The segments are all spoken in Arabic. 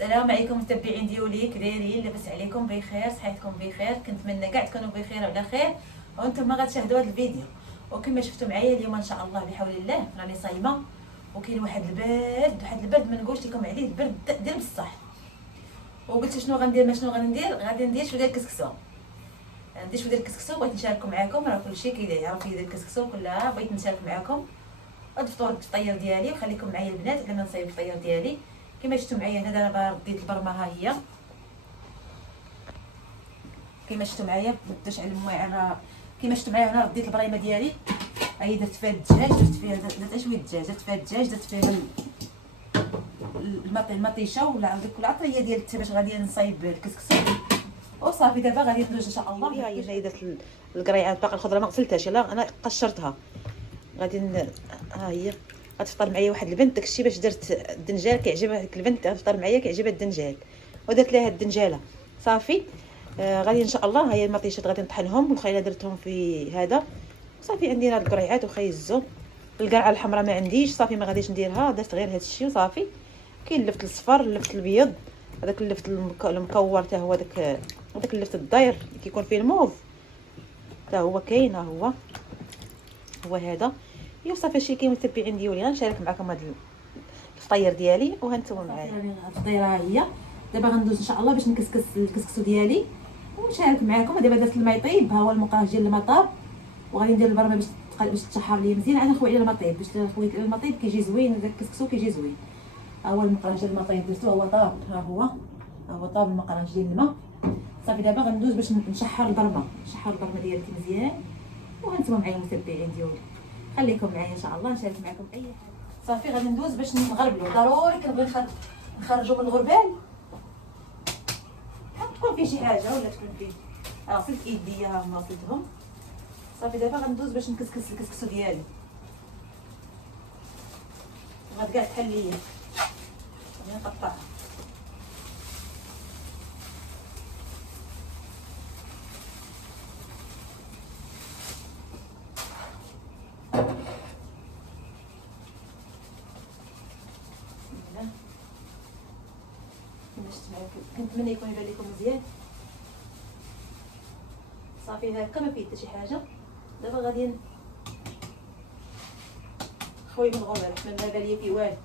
السلام عليكم متابعين ديالي، كي دايرين؟ لاباس عليكم؟ بخير؟ صحتكم بخير؟ كنتمنى كاع تكونوا بخير وعلى خير وانتم غتشاهدوا هذا الفيديو. وكما شفتوا معايا اليوم ان شاء الله بحول الله راني صايمه، وكاين واحد البرد ما نقولش لكم عليه، البرد ديال بصح. وقلت شنو غندير، ما شنو غندير، غادي ندير شويه ديال الكسكسو. ندير شويه ديال الكسكسو، بغيت نشارككم معكم. راه كلشي كيعرف يدير الكسكسو كلها، بغيت نشارك معكم الفطير ديالي. وخليكم معايا البنات لما نصايب الفطير ديالي. كما شفتوا معايا هنا دابا رديت البرمه، ها هي كما شفتوا معايا. بداش على الماعن، كما شفتوا معايا هنا رديت البريمه ديالي. هي درت فيها الدجاج، درت فيها شويه الدجاج، درت فيها الدجاج، درت فيها المطيشه ولا ديك العطريه ديال باش غادي نصايب الكسكسو. وصافي دابا غادي ندوز ان شاء الله. هي جاي درت القريعه باقي الخضره ما غسلتهاش، يلاه انا قشرتها. غادي ها هي غتفطر معايا واحد البنت. داكشي باش درت الدنجال، كيعجبها ديك البنت غتفطر معايا، كيعجبها الدنجال ودرت لها الدنجاله. صافي غادي ان شاء الله. هي المطيشات غادي نطحنهم، والخيله درتهم في هذا. صافي عندي هاد القريعات وخيزو. القرعه الحمراء ما عنديش، صافي ما غاديش نديرها، درت غير هذا الشيء وصافي. كاين اللفت الصفر، اللفت الابيض، هذاك اللفت المكور حتى هو داك اللفت الداير اللي كيكون فيه الموف حتى هو كاين. هو هذا. ايوا صافي هادشي كاين متبعين ديالي. غنشارك معكم هذا الفطير ديالي وهانتوما معايا. الفطيره ها هي. دابا غندوز ان شاء الله باش نكسكس الكسكسو ديالي ونشارك معكم. دابا درت الماء يطيب، ها هو المقراش ديال الماء طاب، وغادي ندير البرمه باش تشحر لي مزيان. انا نخوي على الماء طيب، باش خويت على الماء طيب كيجي زوين، داك الكسكسو كيجي زوين. ها هو المقراش ديال الماء طيب درتو، هو طاب، ها هو طاب المقراش ديال الماء. صافي دابا غندوز باش نشحر البرمه ديالي مزيان. وهانتوما معايا متبعين ديالي، خليكم معايا ان شاء الله نشارك معكم اي حاجه. صافي غادي ندوز باش نغربلو. ضروري كنبغي نخرجو من الغربال، تكون فيه شي حاجه ولا تكون فيه. غسلت ايديا، ها هما غسلتهم. صافي دابا غندوز باش نكسكس الكسكسو ديالي. غاد كاع تحل ليا، غادي نقطعها. كنتمنى يكون يبان لكم مزيان. صافي هكا ما فيه حتى شي حاجه. دابا غادي خوي من الغربال، ما بالي فيه والو،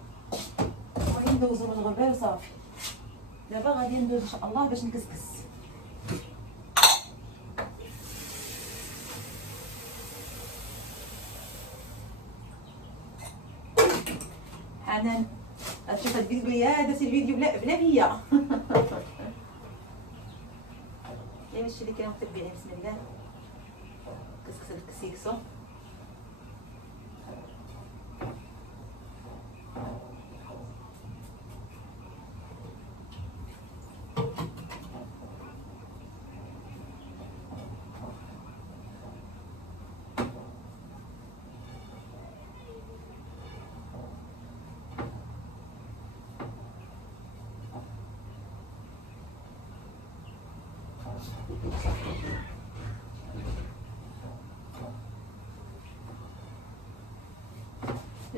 غادي ندوزو من الغربال وصافي. دابا غادي ندوز ان شاء الله باش نكسكس. حنان غتشوف هاد الفيديو يا درتي الفيديو بلا بيا. ايوا هادشي اللي كاين متبعين. بسم الله. كسكس الكسيكسو.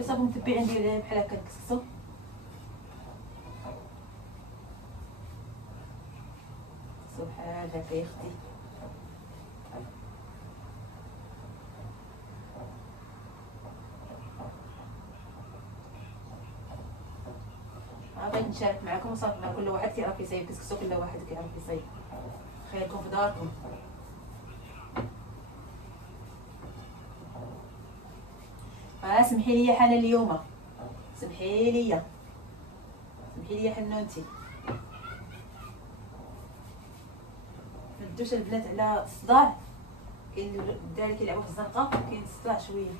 صافي متبعين ديالي بحال هكا نكسكسو. بحال هكا يا اختي. بغيت نشارك معكم وصافي. كل واحد كيعرف يصايب كسكسو، كل واحد كيعرف يصايب. خيركم في داركم. سمحي لي حنان اليوم، سمحي لي حنونتي. ما تدوش البنات على الصداع. كاين الدراري كيلعبوا في الزنقه، كاين الصداع شويه.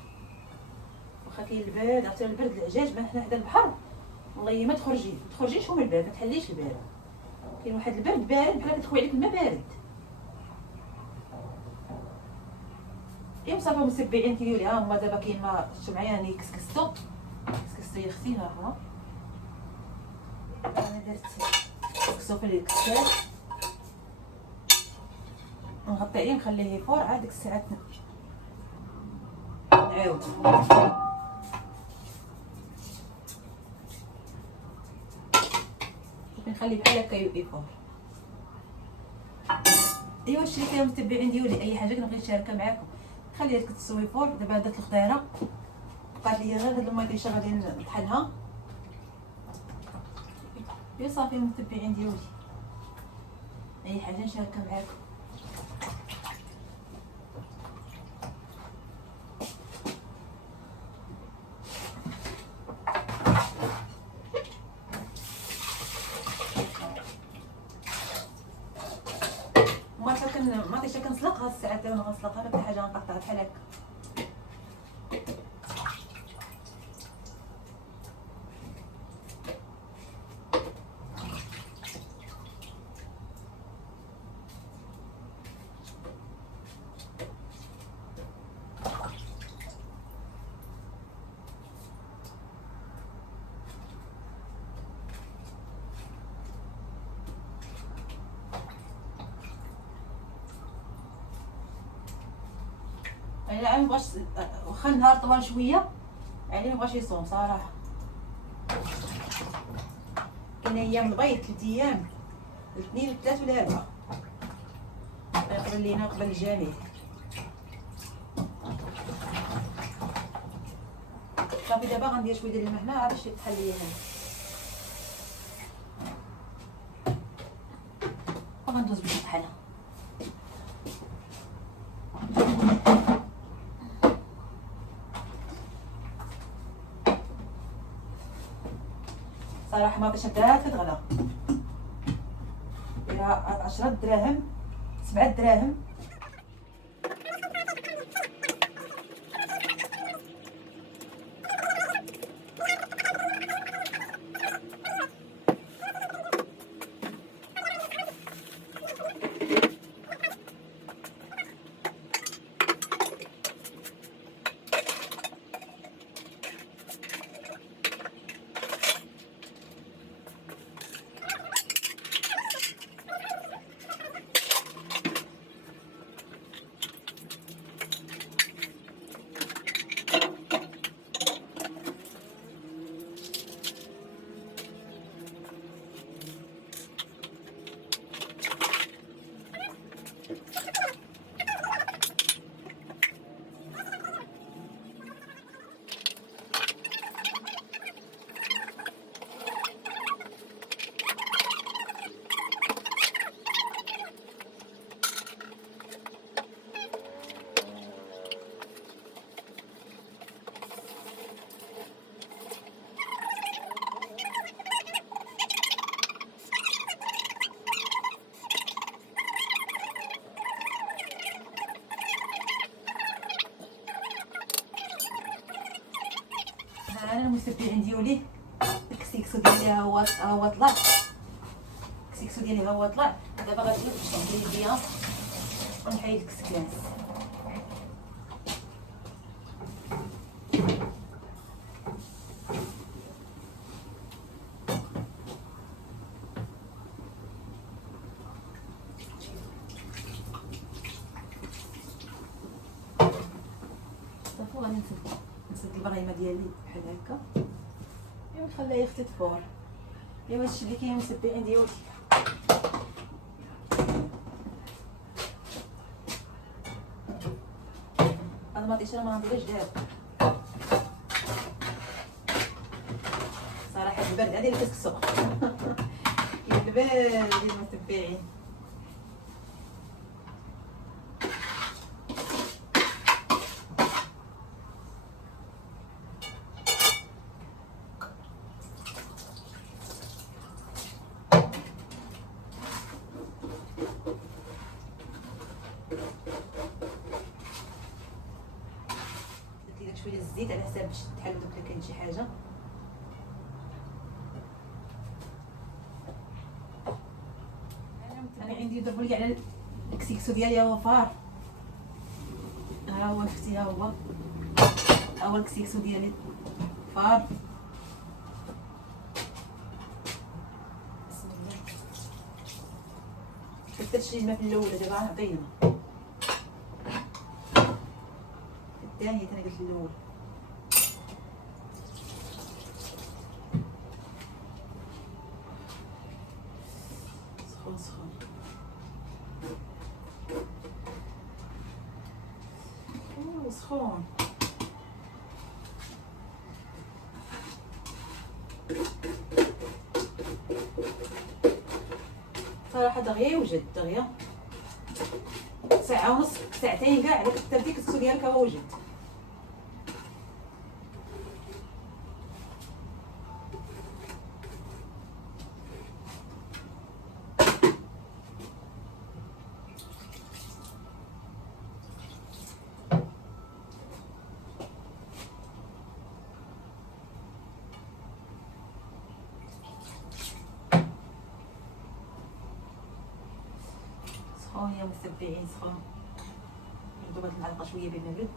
واخا كاين البرد، عرفتي البرد العجاج. ما حنا حدا البحر والله ما تخرجيش فوق الباب، ما تحليش الباب. كاين واحد البرد بارد بحال كتخوي عليك الماء بارد. ايوا صافي متبعين ديالي. ها هما دابا كاين ما شفتوا معايا راني كسكستو يا اختي. ها هو انا درت كسكستو في الكسكاس، نغطي عليه نخليه يفور. عاد ديك الساعات نعاود. نخلي بحال هكا يفور. ايوا الشريكه المتبعين ديالي، اي حاجه كنبغي نشاركها معاكم خليها لك تسوي فور. دابا درت الخضيره بقات لي غير هاد المطيشه غادي نطحنها. يا صافي المتبعين ديالي، اي حاجه نشاركها معاكم. المطيشه كنسلقها الساعات دابا غنسلقها، ما حتى حاجه غنقطعها بحال هكا. يعني مبغاش واخا النهار طوال شويه، يعني مبغاش يصوم صراحه. كاين ايام البيض 3 ايام، الاثنين والثلاث والاربعاء يقبل لينا قبل الجميع. صافي دابا غندير شويه ديال الماء هنا باش يطحن ليا هنا، وغندوز باش نطحنها. صراحه مطيشه بدات كتغلى، دايره 10 دراهم 7 دراهم. انا المتبعين ديالي الكسيكسو ديالي ها هو طلع، الكسيكسو ديالي ها هو طلع. دابا غادي نشرب اليديا ونحيد الكسكلاس. صافي غادي نسد البغيمه ديالي بحال هكا، ايوا نخليها يختي تفور. ايوا هادشي اللي كاين المتبعين ديالي. هاد المطيشه ما غنديرهاش دابا صراحه، البرد عادي اللي كتكسو كاين البرد ديال المتبعين. شويه الزيت على حساب باش تحل دوك اللي كاين شي حاجه. انا عندي ضربوا لي على الكسيكسو ديالي هو فار. ها هو شفتي، ها هو الكسيكسو ديالي فار. بسم الله. درت شي الماء في الاولى، دابا غنعطيه الماء الثانيه. انا قلت الاول سخون سخون. سخون صراحه دغيا يوجد دغيا ساعه ونص ساعتين كاع على كتبتي الكسكسو ديالك هو وجد. سخون يا متبعين سخون. نردو هاد المعلقه شويه بين البرد.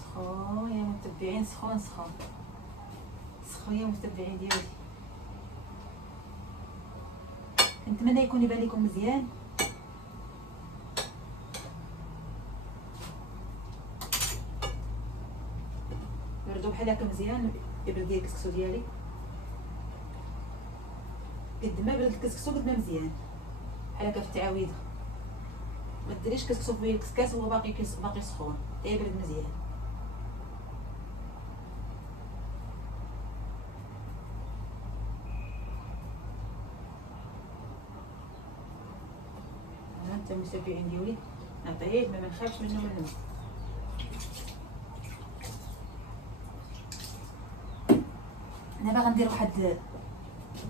سخون يا متبعين سخون سخون سخون يا متبعين ديالي. كنتمنى يكون يبان لكم مزيان. بردو بحال هكا مزيان يبرد ديال الكسكسو ديالي. قد ما برد الكسكسو قد ما مزيان بحال هكا في التعاويذه. ما ديريش كسكسو في الكسكاس وهو باقي سخون يبرد مزيان. انت المتابعين ديالي نعطيه ما نخافش منه منه. دابا غندير واحد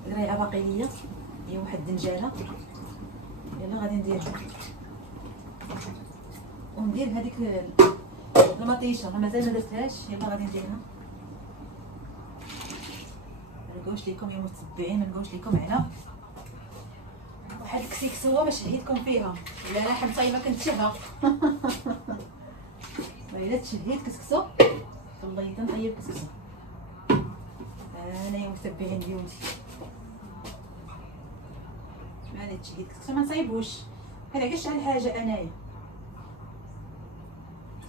القريعه باقي ليا هي واحد الدنجاله. يلا غادي نديرها وندير هذيك المطيشه راه مازال ما درتهاش. يلا غادي نديرها. ما نقولش لكم يا متبعين ما نقولش لكم على واحد الكسكسوه باش شهيتكم فيها. الا انا حمصاي ما كنتشهى الا تشهيت كسكسو والله تنطيب كسكسو. انا يا متبعين ديالي ماني تشهيت كسكسو ما نصايبوش. هذا كاع شحال حاجه انايا.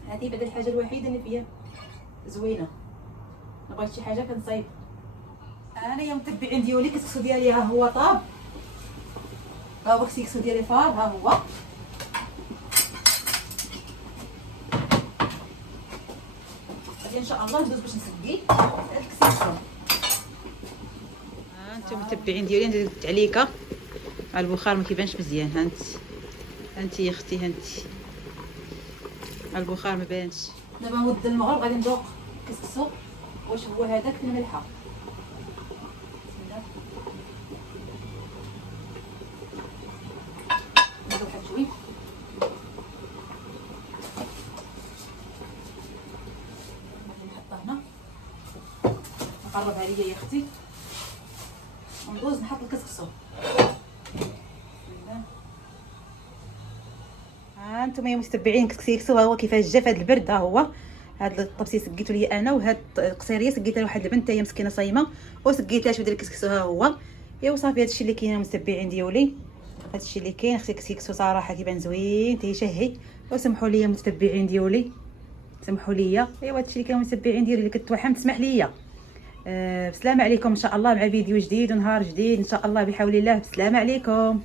هذه بعد الحاجه الوحيده اللي فيها زوينه. بغيت شي حاجه كنصايب. انا يا متبعين ديالي كسكسو ديالي ها هو طاب. ها هو الكسكسو ديالي فار ها هو. غادي ان شاء الله ندوز باش نسقي هاد الكسكسو. ها انتم متبعين ديالي ندير التعليكه مع البخار ما كيبانش مزيان. ها انت يا اختي ها انت البخار ما بانش. دابا نود المغرب غادي ندوق الكسكسو واش هو هذاك الملحه. قربها ليا يا اختي وندوز نحط الكسكسو. ها انتم يا متبعين كسكسو ها هو كيفاش جا في هذا البرد. ها هو هاد الطبسي سقيتو ليا انا وهاد القصيريه سقيتها لواحد البنت هي مسكينه صايمه وسقيتها شويه ديال الكسكسو. ها هو ايوا صافي هادشي اللي كاين المتبعين ديالي. هادشي اللي كاين. اختي الكسكسو صراحه كيبان زوين تيشهي. وسمحوا لي متبعين ديالي سمحوا لي. ايوا هادشي اللي كاين المتبعين ديالي اللي كتوحم تسمح ليا. بسلامة عليكم ان شاء الله مع فيديو جديد ونهار جديد ان شاء الله بحول الله. بسلامة عليكم.